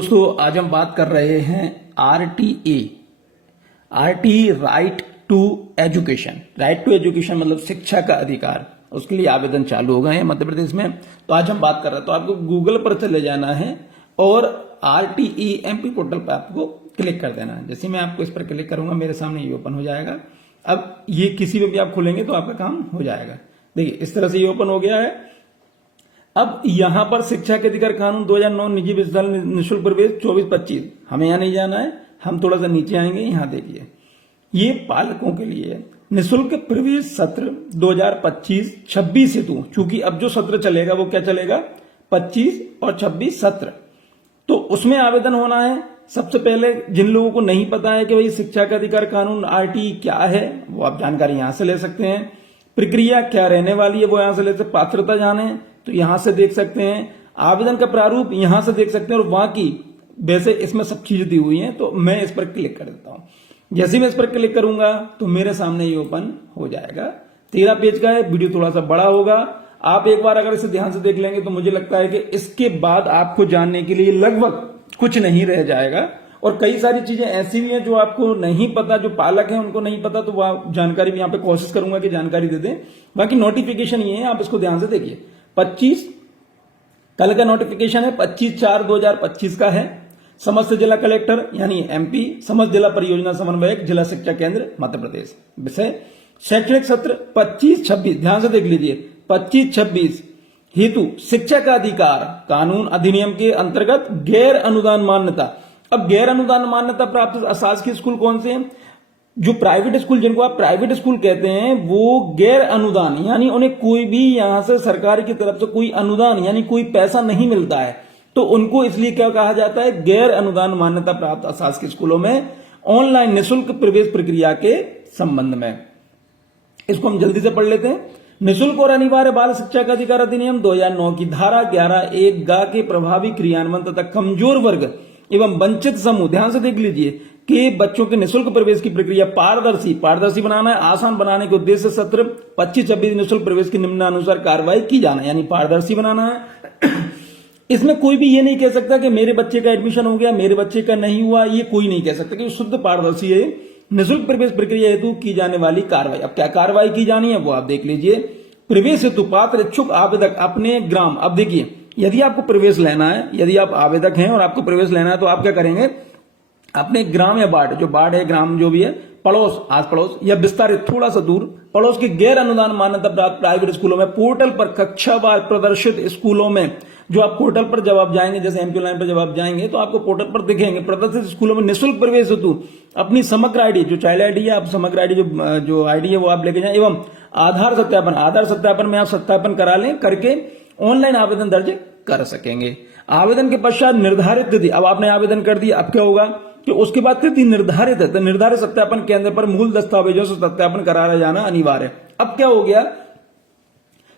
दोस्तों आज हम बात कर रहे हैं RTA. Right to education. Right to education मतलब शिक्षा का अधिकार, उसके लिए आवेदन चालू हो गए हैं मध्य प्रदेश में। तो आज हम बात कर रहे हैं, तो आपको गूगल पर चले जाना है और आरटीई एमपी पोर्टल पर आपको क्लिक कर देना है। जैसे मैं आपको इस पर क्लिक करूंगा मेरे सामने ये ओपन हो जाएगा। अब ये किसी में भी आप खोलेंगे तो आपका काम हो जाएगा। देखिए इस तरह से ये ओपन हो गया है। अब यहां पर शिक्षा के अधिकार कानून 2009 निजी विश्वविद्यालय निःशुल्क प्रवेश 24-25, हमें यहां नहीं जाना है, हम थोड़ा सा नीचे आएंगे। यहां देखिए ये पालकों के लिए निःशुल्क प्रवेश सत्र 2025-26 हेतु, चूंकि अब जो सत्र चलेगा वो क्या चलेगा 25 और 26 सत्र, तो उसमें आवेदन होना है। सबसे पहले जिन लोगों को नहीं पता है कि भाई शिक्षा का अधिकार कानून आरटीई क्या है, वो आप जानकारी यहां से ले सकते हैं। प्रक्रिया क्या रहने वाली है वो यहां से ले सकते। पात्रता जाने तो यहां से देख सकते हैं। आवेदन का प्रारूप यहां से देख सकते हैं और वहां की वैसे इसमें सब चीजें दी हुई हैं। तो मैं इस पर क्लिक कर देता हूं। जैसे मैं इस पर क्लिक करूंगा तो मेरे सामने ये ओपन हो जाएगा। 13 पेज का है, वीडियो थोड़ा सा बड़ा होगा। आप एक बार अगर इसे ध्यान से देख लेंगे तो मुझे लगता है कि इसके बाद आपको जानने के लिए लगभग कुछ नहीं रह जाएगा। और कई सारी चीजें ऐसी भी हैं जो आपको नहीं पता, जो पालक हैं उनको नहीं पता, तो वह जानकारी भी यहां पे कोशिश करूंगा कि जानकारी दे दें। बाकी नोटिफिकेशन ये है, आप इसको ध्यान से देखिए। 25 कल का नोटिफिकेशन है, 25/4/2025 का है। समस्त जिला कलेक्टर यानी एमपी, समस्त जिला परियोजना समन्वयक, जिला शिक्षा केंद्र मध्य प्रदेश। विषय शैक्षणिक सत्र 25-26, ध्यान से देख लीजिए। 25-26 हेतु शिक्षा का अधिकार कानून अधिनियम के अंतर्गत गैर अनुदान मान्यता। अब गैर अनुदान मान्यता प्राप्त अशासकीय स्कूल कौन से हैं? जो प्राइवेट स्कूल, जिनको आप प्राइवेट स्कूल कहते हैं, वो गैर अनुदान यानी उन्हें कोई भी यहां से सरकार की तरफ से कोई अनुदान यानी कोई पैसा नहीं मिलता है, तो उनको इसलिए क्या कहा जाता है, गैर अनुदान मान्यता प्राप्त अशासकीय स्कूलों में ऑनलाइन निःशुल्क प्रवेश प्रक्रिया के संबंध में। इसको हम जल्दी से पढ़ लेते हैं। निःशुल्क और अनिवार्य बाल शिक्षा का अधिकार अधिनियम 2009 की धारा 11(1) के प्रभावी क्रियान्वयन तथा कमजोर वर्ग एवं वंचित समूह, ध्यान से देख लीजिए, कि बच्चों के निःशुल्क प्रवेश की प्रक्रिया पारदर्शी बनाना है, आसान बनाने के उद्देश्य से सत्र 25-26 निःशुल्क प्रवेश की निम्नानुसार कार्रवाई की जाना है, यानी पारदर्शी बनाना है। इसमें कोई भी ये नहीं कह सकता कि मेरे बच्चे का एडमिशन हो गया, मेरे बच्चे का नहीं हुआ, ये कोई नहीं कह सकता, कि शुद्ध पारदर्शी है। निःशुल्क प्रवेश प्रक्रिया हेतु की जाने वाली कार्रवाई, अब क्या कार्रवाई की जानी है वो आप देख लीजिए। प्रवेश हेतु पात्र इच्छुक आवेदक अपने ग्राम, अब देखिए यदि आपको प्रवेश लेना है, यदि आप आवेदक हैं और आपको प्रवेश लेना है तो आप क्या करेंगे, अपने ग्राम या वार्ड, जो वार्ड है ग्राम जो भी है, पड़ोस, आस पड़ोस या विस्तारित थोड़ा सा दूर पड़ोस के गैर अनुदान मान्यता प्राप्त प्राइवेट स्कूलों में पोर्टल पर कक्षावार प्रदर्शित स्कूलों में, जो आप पोर्टल पर जब आप जाएंगे, जैसे एमपी लाइन पर जब आप जाएंगे तो आपको पोर्टल पर दिखेंगे प्रदर्शित स्कूलों में निःशुल्क प्रवेश हेतु अपनी समग्र आईडी, जो चाइल्ड आईडी है, आप समग्र आईडी जो आईडी है वो आप लेके जाएं, एवं आधार सत्यापन में आप सत्यापन करा लें, करके ऑनलाइन आवेदन दर्ज कर सकेंगे। आवेदन के पश्चात निर्धारित तिथि, अब आपने आवेदन कर दिया, अब क्या होगा कि उसके बाद तिथि निर्धारित है, तो निर्धारित सत्यापन केंद्र पर मूल दस्तावेजों से सत्यापन कराया जाना अनिवार्य है। अब क्या हो गया,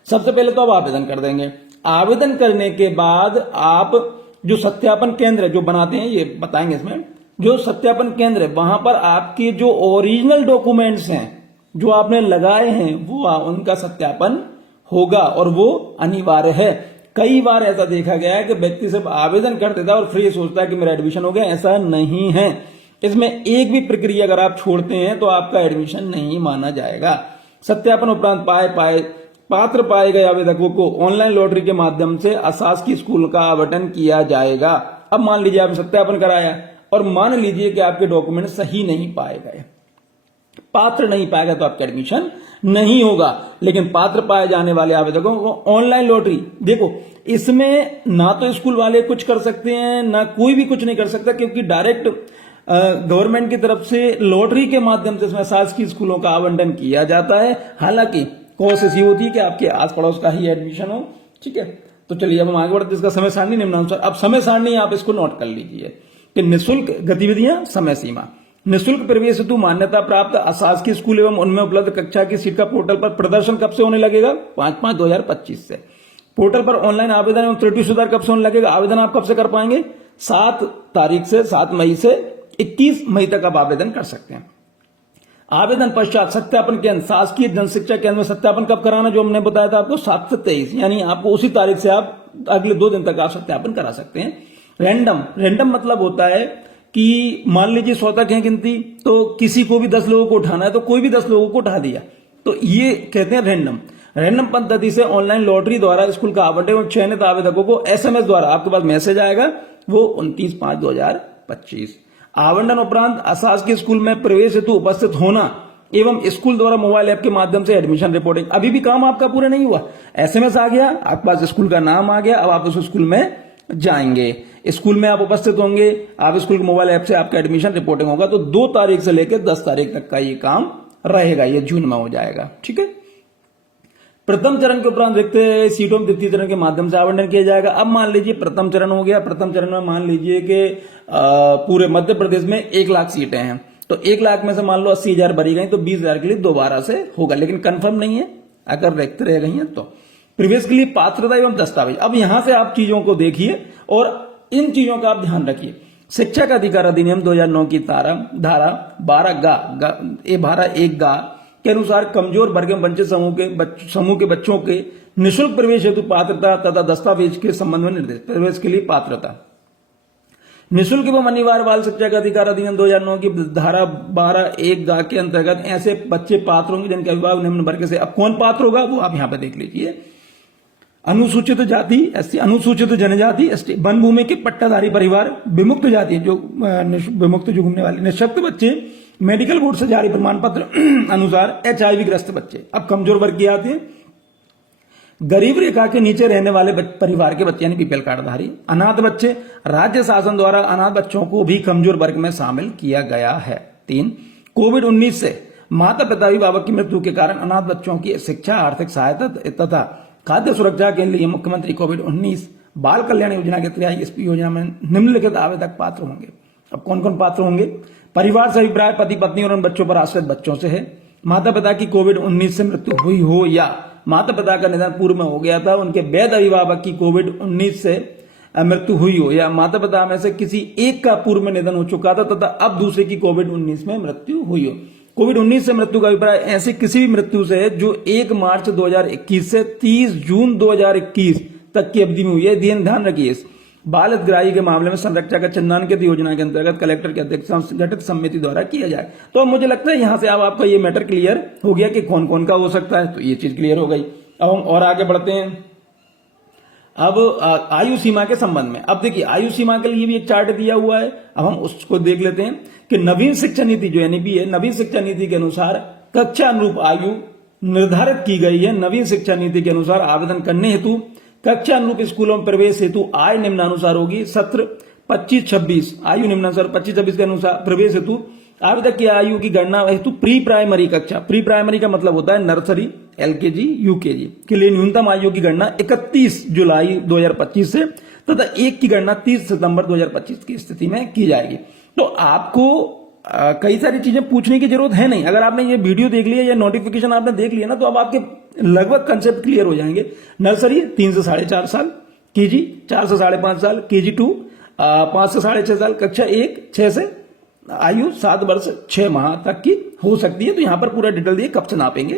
सबसे पहले तो आप आवेदन कर देंगे। आवेदन करने के बाद आप जो सत्यापन केंद्र जो बनाते हैं, ये बताएंगे इसमें, जो सत्यापन केंद्र है वहां पर आपके जो ओरिजिनल डॉक्यूमेंट्स हैं जो आपने लगाए हैं वो उनका सत्यापन होगा और वो अनिवार्य है। कई बार ऐसा देखा गया है कि व्यक्ति सिर्फ आवेदन कर देता है और फिर ये सोचता है कि मेरा एडमिशन हो गया, ऐसा नहीं है। इसमें एक भी प्रक्रिया अगर आप छोड़ते हैं तो आपका एडमिशन नहीं माना जाएगा। सत्यापन उपरांत पात्र पाए गए आवेदकों को ऑनलाइन लॉटरी के माध्यम से अशासकीय स्कूल का आवंटन किया जाएगा। अब मान लीजिए आपने सत्यापन कराया और मान लीजिए कि आपके डॉक्यूमेंट सही नहीं पाए गए, पात्र नहीं पाएगा तो आपका एडमिशन नहीं होगा। लेकिन पात्र पाए जाने वाले आवेदकों को ऑनलाइन लॉटरी, देखो इसमें ना तो स्कूल वाले कुछ कर सकते हैं ना कोई भी कुछ नहीं कर सकता, क्योंकि डायरेक्ट गवर्नमेंट की तरफ से लॉटरी के माध्यम से इसमें शासकीय स्कूलों का आवंटन किया जाता है। हालांकि कोशिश ये होती है कि आपके आस पड़ोस का ही एडमिशन हो, ठीक है। तो चलिए अब हम आगे बढ़ते हैं। इसका समय सारणी निम्नानुसार, अब समय सारणी आप इसको नोट कर लीजिए कि निःशुल्क गतिविधियां, समय सीमा। निःशुल्क प्रवेश हेतु मान्यता प्राप्त अशासकीय स्कूल एवं उनमें उपलब्ध कक्षा की सीट का पोर्टल पर प्रदर्शन कब से होने लगेगा, 5/5/2025 से। पोर्टल पर ऑनलाइन आवेदन एवं त्रुटि सुधार कब से होने लगेगा, आवेदन आप कब से कर पाएंगे, 7 मई से 21 मई तक आप आवेदन कर सकते हैं। आवेदन पश्चात सत्यापन केंद्र, शासकीय जनशिक्षा केंद्र में सत्यापन कब कराना, जो हमने बताया था आपको 7 से 23, यानी आपको उसी तारीख से आप अगले 2 दिन तक आप सत्यापन करा सकते हैं। रैंडम मतलब होता है कि मान लीजिए 100 तक है गिनती, तो किसी को भी 10 लोगों को उठाना है तो कोई भी 10 लोगों को उठा दिया, तो ये कहते हैं रैंडम पद्धति से ऑनलाइन लॉटरी द्वारा स्कूल का आवंटन और चयनित आवेदकों को एसएमएस द्वारा आपके पास मैसेज आएगा, वो 29/5/2025। आवंटन उपरांत अशासकीय स्कूल में प्रवेश हेतु उपस्थित होना एवं स्कूल द्वारा मोबाइल ऐप के माध्यम से एडमिशन रिपोर्टिंग। अभी भी काम आपका पूरा नहीं हुआ, एसएमएस आ गया, आपके पास स्कूल का नाम आ गया, अब आप उस स्कूल में जाएंगे, स्कूल में आप उपस्थित होंगे, आप स्कूल के मोबाइल ऐप से आपका एडमिशन रिपोर्टिंग होगा। तो 2 तारीख से लेकर 10 तारीख तक का ये काम रहेगा, ये जून में हो जाएगा। ठीक है, प्रथम चरण के उपरांत रिक्त सीटों में द्वितीय चरण के माध्यम से आवंटन किया जाएगा। अब मान लीजिए प्रथम चरण हो गया, प्रथम चरण में मान लीजिए कि पूरे मध्य प्रदेश में 1 लाख सीटें हैं, तो 1 लाख में से मान लो 80,000 भरी गई, तो 20,000 के लिए दोबारा से होगा, लेकिन कंफर्म नहीं है, अगर रिक्त रह गई है तो। प्रवेश के लिए पात्रता एवं दस्तावेज, अब यहां से आप चीजों को देखिए और इन चीजों का आप ध्यान रखिए। शिक्षा का अधिकार अधिनियम 2009 की धारा 12(1) के अनुसार कमजोर वर्ग एवं वंचित समूह के बच्चों के निःशुल्क प्रवेश हेतु पात्रता तथा दस्तावेज के संबंध में निर्देश। प्रवेश के लिए पात्रता, निःशुल्क एवं अनिवार्य बाल शिक्षा का अधिकार अधिनियम 2009 की धारा 12(1) के अंतर्गत ऐसे बच्चे पात्र होंगे जिनके अभिभावक निम्न वर्ग से। अब कौन पात्र होगा वो आप यहां पर देख लीजिए। अनुसूचित जाति एसटी, अनुसूचित जनजाति एसटी, वन भूमि के पट्टाधारी परिवार, विमुक्त जाति जो विमुक्त जो घूमने वाले, निःशक्त बच्चे, मेडिकल बोर्ड से जारी प्रमाण पत्र अनुसार HIV ग्रस्त बच्चे। अब कमजोर वर्ग की आते हैं, गरीब रेखा के नीचे रहने वाले परिवार के बच्चे यानी BPL कार्डधारी, अनाथ बच्चे, राज्य शासन द्वारा अनाथ बच्चों को भी कमजोर वर्ग में शामिल किया गया है। 3, कोविड-19 से माता पिता अभिभावक की मृत्यु के कारण अनाथ बच्चों की शिक्षा, आर्थिक सहायता तथा खाद्य सुरक्षा के लिए मुख्यमंत्री कोविड-19 बाल कल्याण योजना के तहत इस योजना में निम्नलिखित आवेदक पात्र होंगे। अब कौन कौन पात्र होंगे? परिवार से अभिप्राय पति पत्नी और उन बच्चों पर आश्रित बच्चों से है, माता पिता की कोविड-19 से मृत्यु हुई हो या माता पिता का निधन पूर्व में हो गया था, उनके वैध अभिभावक की कोविड-19 से मृत्यु हुई हो या माता पिता में से किसी एक का पूर्व में निधन हो चुका था तथा अब दूसरे की कोविड-19 में मृत्यु हुई हो। कोविड-19 से मृत्यु का अभिप्राय ऐसी किसी भी मृत्यु से है जो 1 मार्च 2021 से 30 जून 2021 तक की अवधि में हुई है। ध्यान रखिए, बाल हितग्राही के मामले में संरक्षा का चिन्हांकित योजना के अंतर्गत कलेक्टर की अध्यक्षता गठित समिति द्वारा किया जाए। तो मुझे लगता है यहां से अब आपका ये मैटर क्लियर हो गया कि कौन कौन का हो सकता है, तो ये चीज क्लियर हो गई। अब हम और आगे बढ़ते हैं। अब आयु सीमा के संबंध में, अब देखिए आयु सीमा के लिए भी एक चार्ट दिया हुआ है, अब हम उसको देख लेते हैं कि नवीन शिक्षा नीति जो NEP है, नवीन शिक्षा नीति के अनुसार कक्षा अनुरूप आयु निर्धारित की गई है। नवीन शिक्षा नीति के अनुसार आवेदन करने हेतु कक्षा अनुरूप स्कूलों में प्रवेश हेतु आय निम्नानुसार होगी। सत्र 25-26 आयु निम्नानुसार 25-26 के अनुसार प्रवेश हेतु आवेदक की आयु की गणना हेतु प्री प्राइमरी कक्षा, प्री प्राइमरी का मतलब होता है नर्सरी, LKG, UKG के लिए न्यूनतम आयु की गणना 31 जुलाई 2025 से तथा 1 की गणना 30 सितंबर 2025 की स्थिति में की जाएगी। तो आपको कई सारी चीजें पूछने की जरूरत है नहीं। अगर आपने ये वीडियो देख लिया या नोटिफिकेशन आपने देख लिया ना, तो अब आपके लगभग कंसेप्ट क्लियर हो जाएंगे। नर्सरी 3 से 4.5 साल, KG 4 से 5.5 साल, KG2 5 से 6.5 साल, कक्षा 1 6 से आयु 7 वर्ष 6 माह तक की हो सकती है। तो यहां पर पूरा डिटेल दिए, कब से नापेंगे।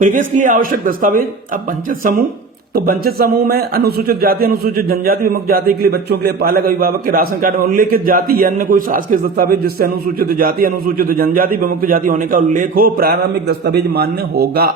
प्रवेश के लिए आवश्यक दस्तावेज, अब वंचित समूह, तो वंचित समूह में अनुसूचित जाति, अनुसूचित जनजाति, विमुक्त जाति के लिए बच्चों के लिए पालक अभिभावक के राशन कार्ड में उल्लेखित जाति या अन्य कोई शासकीय दस्तावेज जिससे अनुसूचित जाति, अनुसूचित जनजाति, विमुक्त जाति होने का उल्लेख हो, प्रारंभिक दस्तावेज मान्य होगा।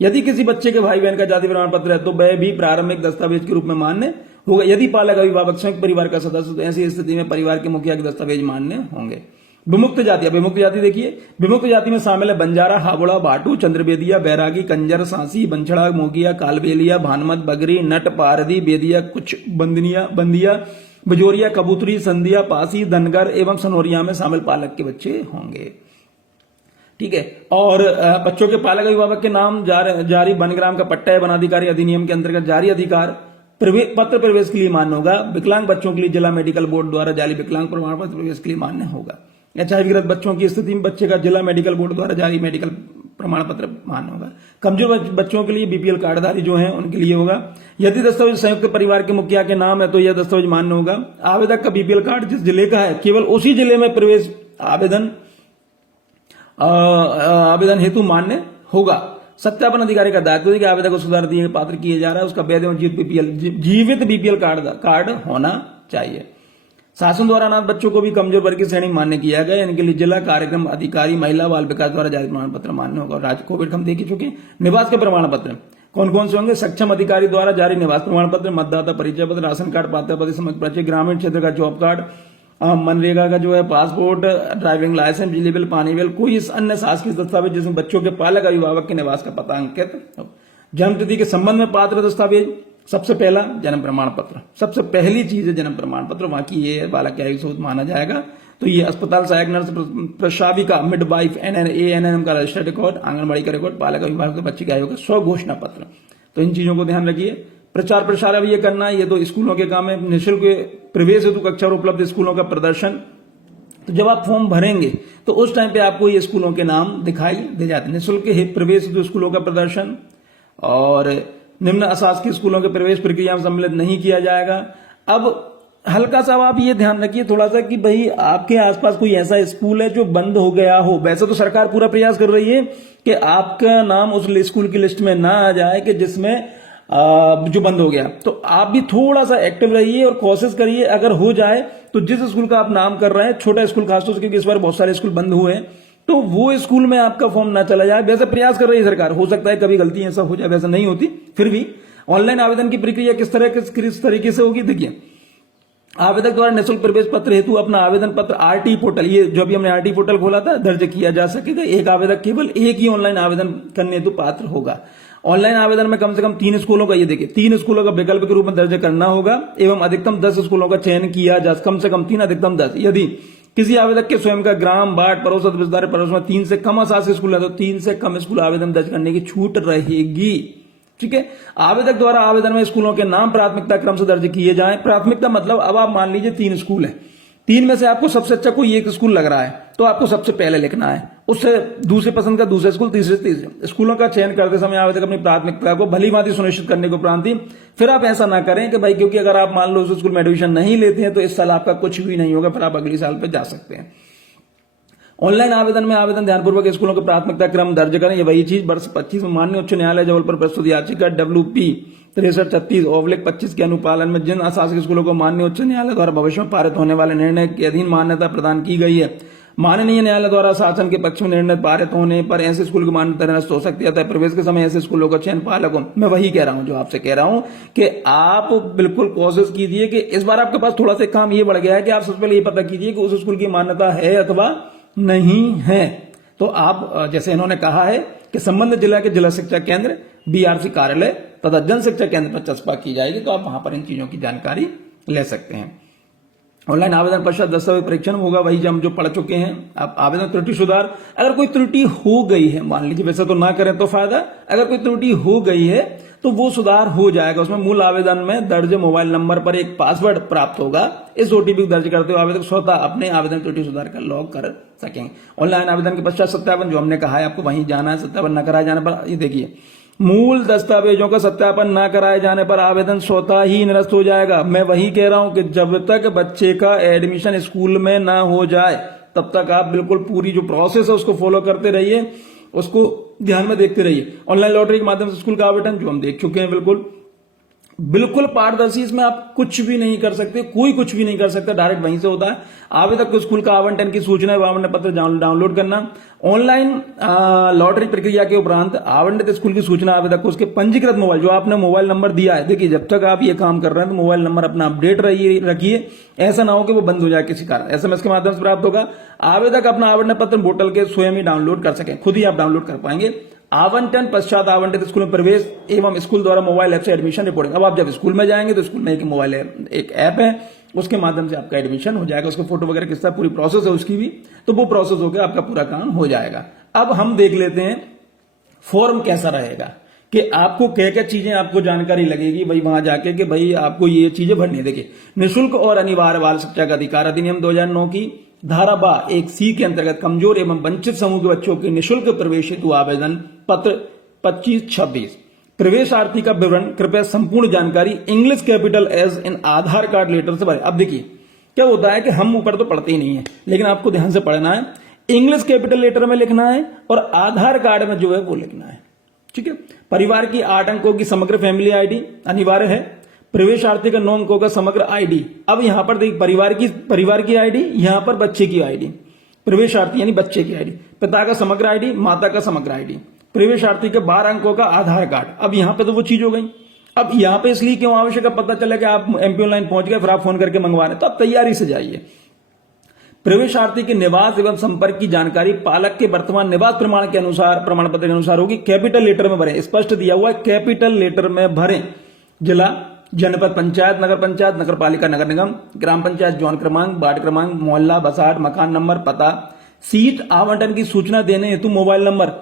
यदि किसी बच्चे के भाई बहन का जाति प्रमाण पत्र है तो वह भी प्रारंभिक दस्तावेज के रूप में मान्य होगा। यदि पालक अभिभावक संयुक्त परिवार का सदस्य तो ऐसी स्थिति में परिवार के मुखिया के दस्तावेज मान्य होंगे। विमुक्त जाति, अब विमुक्त जाति देखिए, विमुक्त जाति में शामिल है बंजारा, हावड़ा, भाटू, चंद्रवेदिया, बैरागी, कंजर, सांसी, बंछड़ा, मोगिया, कालबेलिया, भानमत, बगरी, नट, पारदी, बेदिया, कुछ बंदिया, बजोरिया, कबूतरी, संधिया, पासी, धनगर एवं सनोरिया में शामिल पालक के बच्चे होंगे। ठीक है, और बच्चों के पालक अभिभावक के नाम जारी वनग्राम का पट्टा है वनाधिकारी अधिनियम के अंतर्गत जारी अधिकार पत्र प्रवेश के लिए मान्य होगा। विकलांग बच्चों के लिए जिला मेडिकल बोर्ड द्वारा जारी विकलांग प्रमाण पत्र प्रवेश के लिए मान्य होगा। HIV ग्रस्त बच्चों की स्थिति में बच्चे का जिला मेडिकल बोर्ड द्वारा जारी मेडिकल प्रमाण पत्र मान्य होगा। कमजोर बच्चों के लिए BPL कार्डधारी जो हैं उनके लिए होगा। यदि दस्तावेज संयुक्त परिवार के मुखिया के नाम है तो यह दस्तावेज मान्य होगा। आवेदक का BPL कार्ड जिस जिले का है केवल उसी जिले में प्रवेश आवेदन हेतु मान्य होगा। सत्यापन अधिकारी का दायित्व है कि आवेदक को सुधार दिए पात्र किए जा रहा है, उसका वैध एवं जीवित बीपीएल कार्ड होना चाहिए। शासन द्वारा अनाथ बच्चों को भी कमजोर वर्ग की श्रेणी मान्य किया गया, इनके लिए जिला कार्यक्रम अधिकारी महिला बाल विकास द्वारा जारी प्रमाण पत्र मान्य होगा। राज्य कोविड हम देख ही चुके हैं। निवास के प्रमाण पत्र कौन कौन से होंगे? सक्षम अधिकारी द्वारा जारी निवास प्रमाण पत्र, मतदाता परिचय पत्र, राशन कार्ड, पात्र पत्र, समग्र परिचय, ग्रामीण क्षेत्र का जॉब कार्ड, मनरेगा का जो है पासपोर्ट, ड्राइविंग लाइसेंस, बिजली बिल, पानी बिल, कोई अन्य शासकीय दस्तावेज जिसमें बच्चों के पालक अभिभावक के निवास का पता अंकित हो। जन्मतिथि के संबंध में पात्र दस्तावेज, सबसे पहला जन्म प्रमाण पत्र, सबसे पहली चीज है जन्म प्रमाण पत्र। बाकी ये बालक की आयु से माना जाएगा। तो ये अस्पताल सहायक नर्स, प्रशाविका, मिडवाइफ, एएनएम का रजिस्टर्ड रिकॉर्ड, आंगनबाड़ी का रिकॉर्ड, पालक अभिभावक के बच्चे की आयु का स्वघोषणा पत्र। तो इन चीजों को ध्यान रखिए। प्रचार प्रसार अब ये करना है, ये तो स्कूलों के काम है। निःशुल्क प्रवेश हेतु कक्षा और उपलब्ध स्कूलों का प्रदर्शन। तो जब आप फॉर्म भरेंगे तो उस टाइम पे आपको ये स्कूलों के नाम दिखाई दे जाते हैं। निःशुल्क प्रवेश हेतु स्कूलों का प्रदर्शन, और निम्न अशासकीय स्कूलों के प्रवेश प्रक्रिया में सम्मिलित नहीं किया जाएगा। अब हल्का सा आप ये ध्यान रखिए थोड़ा सा कि भाई आपके आसपास कोई ऐसा स्कूल है जो बंद हो गया हो। वैसे तो सरकार पूरा प्रयास कर रही है कि आपका नाम उस स्कूल की लिस्ट में ना आ जाए कि जिसमें जो बंद हो गया। तो आप भी थोड़ा सा एक्टिव रहिए और कोशिश करिए, अगर हो जाए तो जिस स्कूल का आप नाम कर रहे हैं, छोटा स्कूल खासतौर से, क्योंकि इस बार बहुत सारे स्कूल बंद हुए हैं, तो वो स्कूल में आपका फॉर्म ना चला जाए। वैसे प्रयास कर रही है सरकार, हो सकता है कभी गलती ऐसा हो जाए, वैसे नहीं होती। फिर भी ऑनलाइन आवेदन की प्रक्रिया किस तरीके से होगी? देखिए, आवेदक द्वारा निःशुल्क प्रवेश पत्र हेतु अपना आवेदन पत्र आरटी पोर्टल, ये जो अभी हमने आरटी पोर्टल खोला था, दर्ज किया जा सकेगा। एक आवेदक केवल एक ही ऑनलाइन आवेदन करने हेतु पात्र होगा। ऑनलाइन आवेदन में कम से कम 3 स्कूलों का, ये देखिए 3 स्कूलों का विकल्प के रूप में दर्ज करना होगा एवं अधिकतम 10 स्कूलों का चयन किया जा, कम से कम 3, अधिकतम 10। यदि किसी आवेदक के स्वयं का ग्राम, वार्ड, पड़ोस, विस्तार पड़ोस में 3 से कम अशासकीय स्कूल है तो 3 से कम स्कूल आवेदन दर्ज करने की छूट रहेगी। ठीक है। आवेदक द्वारा आवेदन में स्कूलों के नाम प्राथमिकता क्रम से दर्ज किए जाएं। प्राथमिकता मतलब अब आप मान लीजिए 3 स्कूल है, 3 में से आपको सबसे अच्छा कोई एक स्कूल लग रहा है तो आपको सबसे पहले लिखना है, उससे दूसरे पसंद का दूसरे स्कूल, तीसरे स्कूलों का चयन करते समय आवेदक अपनी प्राथमिकता को भली भांति सुनिश्चित करने को उपरांत ही फिर आप ऐसा ना करें कि भाई क्योंकि अगर आप मान लो उस स्कूल में एडमिशन नहीं लेते हैं तो इस साल आपका कुछ भी नहीं होगा, फिर आप अगले साल पे जा सकते हैं। ऑनलाइन आवेदन में आवेदन ध्यानपूर्वक स्कूलों के प्राथमिकता क्रम दर्ज करें। ये वही चीज वर्ष 25 में माननीय उच्च न्यायालय जबलपुर प्रस्तुत याचिका WP 6336/25 के अनुपालन में जिन अशासकीय स्कूलों को माननीय उच्च न्यायालय द्वारा भविष्य में पारित होने वाले निर्णय के अधीन मान्यता प्रदान की गई है, माननीय न्यायालय द्वारा शासन के पक्ष में निर्णय पारित होने पर ऐसे स्कूल की मान्यता नष्ट हो सकती है। प्रवेश के समय ऐसे स्कूलों का चयन पालकों, मैं वही कह रहा हूं जो आपसे कह रहा हूं कि आप बिल्कुल कोशिश कीजिए कि इस बार आपके पास थोड़ा सा काम ये बढ़ गया है कि आप सबसे पहले ये पता कीजिए कि उस स्कूल की मान्यता है अथवा नहीं है। तो आप जैसे इन्होंने कहा है कि संबंधित जिला के जिला शिक्षा केंद्र, BRC कार्यालय तथा जन शिक्षा केंद्र पर चस्पा की जाएगी, तो आप वहां पर इन चीजों की जानकारी ले सकते हैं। ऑनलाइन आवेदन पश्चात दस्तावेज परीक्षण होगा, वही हम जो पढ़ चुके हैं। अब आवेदन त्रुटि सुधार, अगर कोई त्रुटि हो गई है, मान लीजिए वैसे तो ना करें तो फायदा, अगर कोई त्रुटि हो गई है तो वो सुधार हो जाएगा। उसमें मूल आवेदन में दर्ज मोबाइल नंबर पर एक पासवर्ड प्राप्त होगा। इस OTP को दर्ज करते हुए आवेदक स्वतः अपने आवेदन त्रुटि सुधार कर लॉग कर सकेंगे। ऑनलाइन आवेदन के पश्चात सत्यापन, जो हमने कहा है आपको वहीं जाना है। सत्यापन न कराए जाने पर, ये देखिए, मूल दस्तावेजों का सत्यापन न कराए जाने पर आवेदन स्वतः ही निरस्त हो जाएगा। मैं वही कह रहा हूं कि जब तक बच्चे का एडमिशन स्कूल में ना हो जाए तब तक आप बिल्कुल पूरी जो प्रोसेस है उसको फॉलो करते रहिए, उसको ध्यान में देखते रहिए। ऑनलाइन लॉटरी के माध्यम से स्कूल का आवंटन, जो हम देख चुके हैं, बिल्कुल पारदर्शी, इसमें आप कुछ भी नहीं कर सकते, कोई कुछ भी नहीं कर सकता, डायरेक्ट वहीं से होता है। आवेदक को स्कूल का आवंटन की सूचना एवं आवंटन पत्र डाउनलोड करना। ऑनलाइन लॉटरी प्रक्रिया के उपरांत आवंटित स्कूल की सूचना आवेदक को उसके पंजीकृत मोबाइल, जो आपने मोबाइल नंबर दिया है, देखिए जब तक आप ये काम कर रहे हैं तो मोबाइल नंबर अपना अपडेट रखिए, ऐसा ना हो कि वो बंद हो जाए किसी कारण। SMS के माध्यम से प्राप्त होगा। आवेदक अपना आवंटन पत्र पोर्टल के स्वयं ही डाउनलोड कर सकें, खुद ही आप डाउनलोड कर पाएंगे। आवंटन पश्चात आवंटित स्कूल में प्रवेश एवं स्कूल द्वारा मोबाइल ऐप से एडमिशन रिपोर्टिंग। अब आप जब स्कूल में जाएंगे तो स्कूल में एक मोबाइल एक ऐप है, उसके माध्यम से आपका एडमिशन हो जाएगा। उसको फोटो वगैरह किस तरह पूरी प्रोसेस है उसकी भी, तो वो प्रोसेस हो गया, आपका पूरा काम हो जाएगा। अब हम देख लेते हैं फॉर्म कैसा रहेगा, कि आपको क्या क्या चीजें आपको जानकारी लगेगी भाई वहां जाके, कि भाई आपको ये चीजें भरनी है। देखिए, निःशुल्क और अनिवार्य बाल शिक्षा का अधिकार अधिनियम 2009 की धारा 1C के अंतर्गत कमजोर एवं वंचित समूह के बच्चों के निःशुल्क प्रवेश हेतु आवेदन पत्र 2526। प्रवेशार्थी का विवरण, कृपया संपूर्ण जानकारी इंग्लिश कैपिटल एस इन आधार कार्ड लेटर से भरें। अब देखिए क्या होता है कि हम ऊपर तो पढ़ते ही नहीं है, लेकिन आपको ध्यान से पढ़ना है। इंग्लिश कैपिटल लेटर में लिखना है और आधार कार्ड में जो है वो लिखना है। ठीक है। परिवार की 8 अंकों की समग्र फैमिली आईडी अनिवार्य है। प्रवेशार्थी का 9 अंकों का समग्र आईडी। अब यहां पर देखिए परिवार की आईडी, यहां पर बच्चे की आईडी, प्रवेशार्थी यानी बच्चे की आईडी, पिता का समग्र आईडी, माता का समग्र आईडी, प्रवेशार्थी के 12 अंकों का आधार कार्ड। अब यहां पे तो वो चीज हो गई। अब यहां पे इसलिए क्यों आवश्यक है, पता चला कि आप एमपी ऑनलाइन पहुंच गए, फिर आप फोन करके मंगवा रहे, तो आप तैयारी से जाइए। प्रवेशार्थी के निवास एवं संपर्क की जानकारी पालक के वर्तमान निवास प्रमाण के अनुसार, प्रमाण पत्र के अनुसार होगी। कैपिटल लेटर में भरें, स्पष्ट दिया हुआ है, कैपिटल लेटर में भरें। जिला, जनपद, पंचायत, नगर पालिका, नगर निगम, ग्राम पंचायत, जोन क्रमांक, वार्ड क्रमांक, मोहल्ला, बसाहट, मकान नंबर, पता, सीट आवंटन की सूचना देने हेतु मोबाइल नंबर।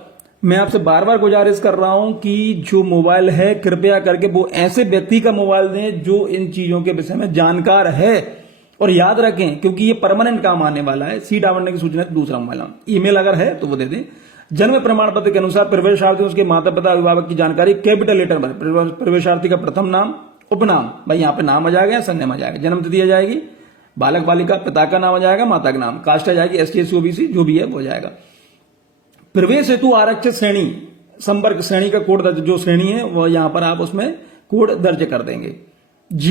मैं आपसे बार बार गुजारिश कर रहा हूं कि जो मोबाइल है कृपया करके वो ऐसे व्यक्ति का मोबाइल दें जो इन चीजों के विषय में जानकार है। और याद रखें क्योंकि ये परमानेंट काम आने वाला है, सीट आवंटन की सूचना दूसरा मोबाइल नंबर, ईमेल अगर है तो वो दे दें। जन्म प्रमाण पत्र के अनुसार प्रवेशार्थी उसके माता पिता अभिभावक की जानकारी कैपिटल लेटर में। प्रवेशार्थी का प्रथम नाम, उपनाम, भाई यहाँ पे नाम आ जाएगा या सरनेम आ जाएगा, जन्म तिथि आ जाएगी, बालक बालिका, पिता का नाम आ जाएगा, माता का नाम, कास्ट आ जाएगी ST SC OBC जो भी है वो जाएगा। प्रवेश हेतु आरक्षित श्रेणी, संपर्क श्रेणी का कोड दर्ज, जो श्रेणी है वो यहां पर आप उसमें कोड दर्ज कर देंगे।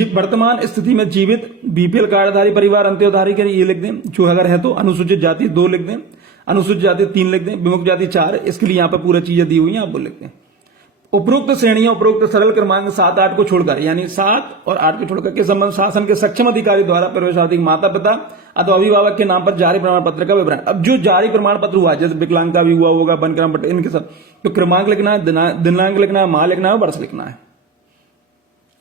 वर्तमान स्थिति में जीवित, BPL कार्डधारी परिवार, अंत्योधारी के ये लिख दें जो अगर है तो। अनुसूचित जाति 2 लिख दें, अनुसूचित जाति 3 लिख दें, विमुक्त जाति 4, इसके लिए यहां पर पूरी चीजें दी हुई हैं, आप वो लिख दें। उपरोक्त श्रेणियां, उपरोक्त सरल क्रमांक 7, 8 को छोड़कर, यानी 7 और 8 को छोड़कर के संबंध शासन के सक्षम अधिकारी द्वारा प्रवेशार्थी माता पिता अथवा अभिभावक के नाम पर जारी प्रमाण पत्र का विवरण। अब जो जारी प्रमाण पत्र हुआ, जैसे विकलांग का भी हुआ होगा, वन क्रमांक पत्र, इनके सब तो क्रमांक लिखना है, दिनांक लिखना है, माह लिखना है, वर्ष लिखना है,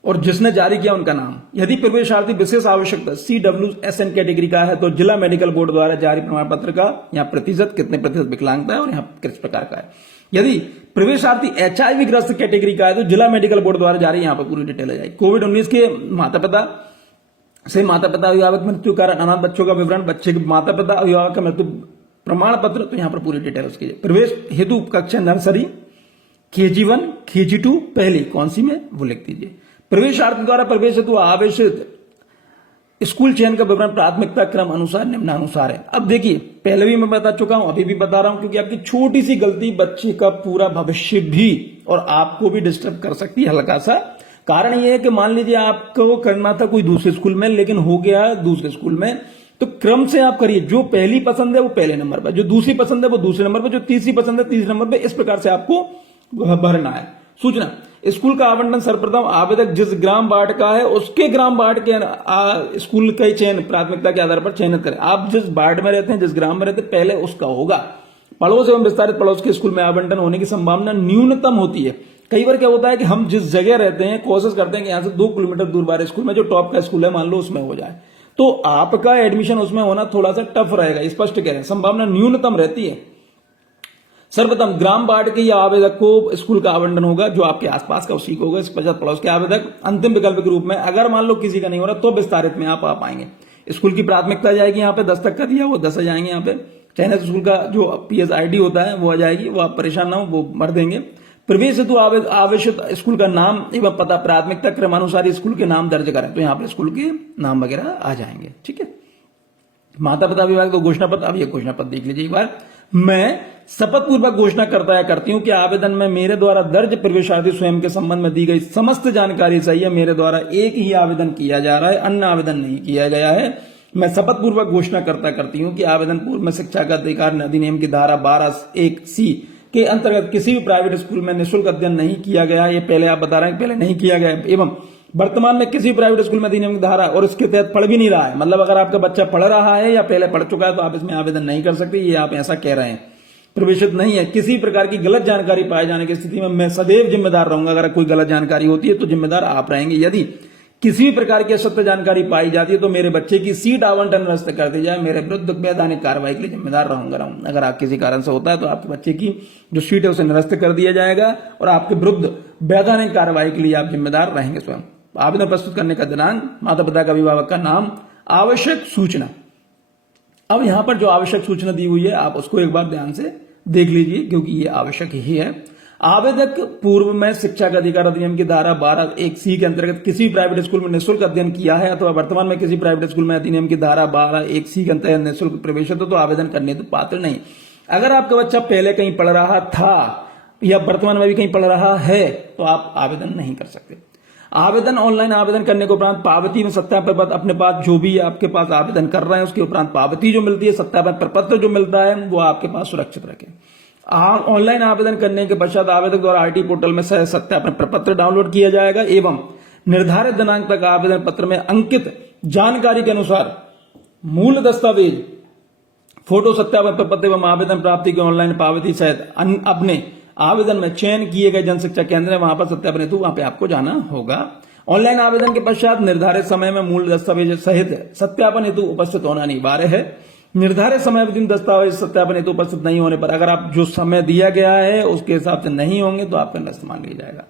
और जिसने जारी किया उनका नाम। यदि प्रवेशार्थी विशेष आवश्यकता CWSN कैटेगरी का है तो जिला मेडिकल बोर्ड द्वारा जारी प्रमाण पत्र का यहाँ प्रतिशत, कितने प्रतिशत विकलांगता है और यहाँ किस प्रकार का है। यदि प्रवेशार्थी HIV ग्रस्त कैटेगरी का है तो जिला मेडिकल बोर्ड द्वारा जारी, यहाँ पर पूरी डिटेल आ जाएगी। कोविड-19 के माता पिता अभिभावक मृत्यु कारण अनाथ बच्चों का विवरण, बच्चे के माता पिता अभिभावक का मृत्यु प्रमाण पत्र, तो यहाँ पर पूरी डिटेल उसकी। प्रवेश हेतु कक्षा नर्सरी, KG1, KG2 पहली कौन सी में वो लिख दीजिए। प्रवेशार्थी द्वारा प्रवेश हेतु आवेशित स्कूल चयन का विवरण प्राथमिकता क्रम अनुसार निम्नानुसार है। अब देखिए, पहले भी मैं बता चुका हूं, अभी भी बता रहा हूं, क्योंकि आपकी छोटी सी गलती बच्चे का पूरा भविष्य भी और आपको भी डिस्टर्ब कर सकती है हल्का सा। कारण यह है कि मान लीजिए आपको करना था कोई दूसरे स्कूल में, लेकिन हो गया दूसरे स्कूल में, तो क्रम से आप करिए। जो पहली पसंद है वो पहले नंबर पर, जो दूसरी पसंद है वो दूसरे नंबर पर, जो तीसरी पसंद है तीसरे नंबर पर, इस प्रकार से आपको भरना है। सूचना, स्कूल का आवंटन सर्वप्रथम आवेदक जिस ग्राम वार्ड का है उसके ग्राम वार्ड के स्कूल का चयन प्राथमिकता के आधार पर चयनित करें। आप जिस वार्ड में रहते हैं, जिस ग्राम में रहते हैं, पहले उसका होगा। पड़ोस एवं विस्तारित पड़ोस के स्कूल में आवंटन होने की संभावना न्यूनतम होती है। कई बार क्या होता है कि हम जिस जगह रहते हैं कोशिश करते हैं कि यहां से 2 किलोमीटर दूर बाहर स्कूल में जो टॉप का स्कूल है मान लो उसमें हो जाए, तो आपका एडमिशन उसमें होना थोड़ा सा टफ रहेगा, स्पष्ट कह रहे हैं, संभावना न्यूनतम रहती है। सर्वप्रथम ग्राम वार्ड के या आवेदक को स्कूल का आवंटन होगा, जो आपके आसपास का उसी को होगा, इस पश्चात पड़ोस के आवेदक। अंतिम विकल्प के रूप में अगर मान लो किसी का नहीं हो रहा तो विस्तारित में आप आ पाएंगे। स्कूल की प्राथमिकता जाएगी, यहाँ पे 10 तक का दिया वो 10 आ जाएंगे। यहाँ पे चयनित स्कूल का जो PS ID होता है वो आ जाएगी, वो आप परेशान ना हो, वो भर देंगे। प्रवेश हेतु आवेशित स्कूल का नाम एवं पता प्राथमिकता क्रमानुसार स्कूल के नाम दर्ज करें, तो यहाँ पे स्कूल के नाम वगैरह आ जाएंगे। ठीक है, माता पिता विभाग तो घोषणा पत्र, अब ये घोषणा पत्र देख लीजिए एक बार। मैं शपथ पूर्वक घोषणा करती हूं कि आवेदन में मेरे द्वारा दर्ज प्रवेशार्थी स्वयं के संबंध में दी गई समस्त जानकारी सही है। मेरे द्वारा एक ही आवेदन किया जा रहा है, अन्य आवेदन नहीं किया गया है। मैं शपथ पूर्वक घोषणा करती हूं कि आवेदन पूर्व में शिक्षा का अधिकार अधिनियम की धारा 12(1)(c) के अंतर्गत किसी भी प्राइवेट स्कूल में निःशुल्क अध्ययन नहीं किया गया। ये पहले आप बता रहे हैं, पहले नहीं किया गया, एवं वर्तमान में किसी प्राइवेट स्कूल में अधिनियम की धारा और इसके तहत पढ़ भी नहीं रहा है। मतलब अगर आपका बच्चा पढ़ रहा है या पहले पढ़ चुका है तो आप इसमें आवेदन नहीं कर सकते, ये आप ऐसा कह रहे हैं। प्रवेशित नहीं है। किसी प्रकार की गलत जानकारी पाए जाने की स्थिति में मैं सदैव जिम्मेदार रहूंगा। अगर कोई गलत जानकारी होती है तो जिम्मेदार आप रहेंगे। यदि किसी भी प्रकार की असत्य जानकारी पाई जाती है तो मेरे बच्चे की सीट आवंटन निरस्त कर दी जाए, मेरे विरुद्ध वैधानिक कार्रवाई के लिए जिम्मेदार रहूंगा। अगर आप किसी कारण से होता है तो आपके बच्चे की जो सीट है उसे निरस्त कर दिया जाएगा और आपके विरुद्ध वैधानिक कार्रवाई के लिए आप जिम्मेदार रहेंगे स्वयं। आवेदन प्रस्तुत करने का दिनांक, माता पिता का अभिभावक का नाम, आवश्यक सूचना। अब यहां पर जो आवश्यक सूचना दी हुई है आप उसको एक बार ध्यान से देख लीजिए क्योंकि ये आवश्यक ही है। आवेदक पूर्व में शिक्षा का अधिकार अधिनियम की धारा 12(1)(c) के अंतर्गत किसी भी प्राइवेट स्कूल में निःशुल्क अध्ययन किया है अथवा वर्तमान में किसी प्राइवेट स्कूल में अधिनियम की धारा 12(1)(c) के अंतर्गत निःशुल्क प्रवेश है तो आवेदन करने तो पात्र नहीं। अगर आपका बच्चा पहले कहीं पढ़ रहा था या वर्तमान में भी कहीं पढ़ रहा है तो आप आवेदन नहीं कर सकते। आवेदन ऑनलाइन आवेदन करने के उपरांत पावती में सत्यापन पत्र अपने पास, जो भी आपके पास आवेदन कर रहे हैं उसके उपरांत पावती जो मिलती है, सत्यापन प्रपत्र जो मिलता है वो आपके पास सुरक्षित रखें। ऑनलाइन आवेदन करने के पश्चात आवेदक द्वारा आरटी पोर्टल में सत्यापन प्रपत्र डाउनलोड किया जाएगा एवं निर्धारित दिनांक तक आवेदन पत्र में अंकित जानकारी के अनुसार मूल दस्तावेज, फोटो सत्यापन प्रपत्र एवं आवेदन प्राप्ति की ऑनलाइन पावती सहित अपने आवेदन में चयन किए गए जन शिक्षा केंद्र है वहां पर सत्यापन हेतु वहां पे आपको जाना होगा। ऑनलाइन आवेदन के पश्चात निर्धारित समय में मूल दस्तावेज सहित सत्यापन हेतु उपस्थित होना अनिवार्य है। निर्धारित समय अवधि में दस्तावेज सत्यापन हेतु उपस्थित नहीं होने पर अगर आप जो समय दिया गया है उसके हिसाब से नहीं होंगे तो आपका निरस्त मान लिया जाएगा।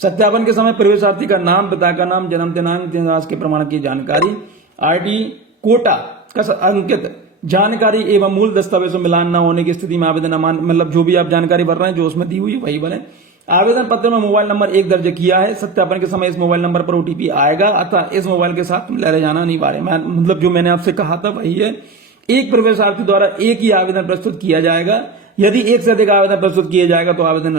सत्यापन के समय प्रवेशार्थी का नाम, पिता का नाम, जन्म दिनांक, निवास के प्रमाण की जानकारी, आरटी कोटा का अंकित जानकारी एवं मूल दस्तावेजों में मिलान न होने की स्थिति में आवेदन मतलब जो भी आप जानकारी भर रहे हैं जो उसमें दी हुई है वही भरें। आवेदन पत्र में मोबाइल नंबर 1 दर्ज किया है। सत्यापन के समय इस मोबाइल नंबर पर ओटीपी आएगा अतः इस मोबाइल के साथ ले जाना अनिवार्य। मतलब जो मैंने आपसे कहा था वही है। एक प्रवेशार्थी द्वारा एक ही आवेदन प्रस्तुत किया जाएगा। यदि एक से अधिक आवेदन प्रस्तुत किया जाएगा तो आवेदन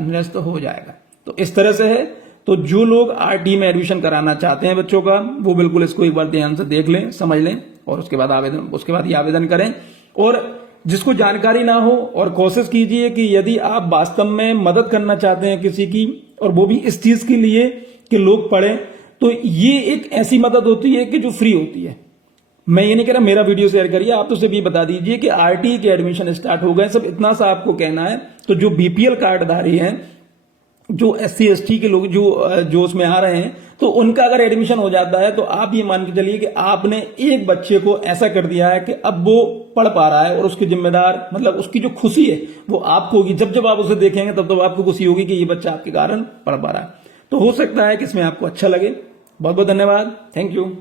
निरस्त हो जाएगा। तो इस तरह से है। तो जो लोग आरटी में एडमिशन कराना चाहते हैं बच्चों का वो बिल्कुल इसको एक बार ध्यान से देख लें, समझ लें और उसके बाद ही आवेदन करें। और जिसको जानकारी ना हो और कोशिश कीजिए कि यदि आप वास्तव में मदद करना चाहते हैं किसी की और वो भी इस चीज के लिए कि लोग पढ़ें, तो ये एक ऐसी मदद होती है कि जो फ्री होती है। मैं ये नहीं कह रहा मेरा वीडियो शेयर करिए, आप तो सिर्फ ये बता दीजिए कि आरटी के एडमिशन स्टार्ट हो गए, सब इतना सा आपको कहना है। तो जो बीपीएल कार्डधारी हैं, जो एससी एसटी के लोग जो उसमें आ रहे हैं, तो उनका अगर एडमिशन हो जाता है तो आप ये मान के चलिए कि आपने एक बच्चे को ऐसा कर दिया है कि अब वो पढ़ पा रहा है और उसके जिम्मेदार मतलब उसकी जो खुशी है वो आपको होगी। जब आप उसे देखेंगे तब तो आपको खुशी होगी कि ये बच्चा आपके कारण पढ़ पा रहा है। तो हो सकता है कि इसमें आपको अच्छा लगे। बहुत बहुत धन्यवाद। Thank you.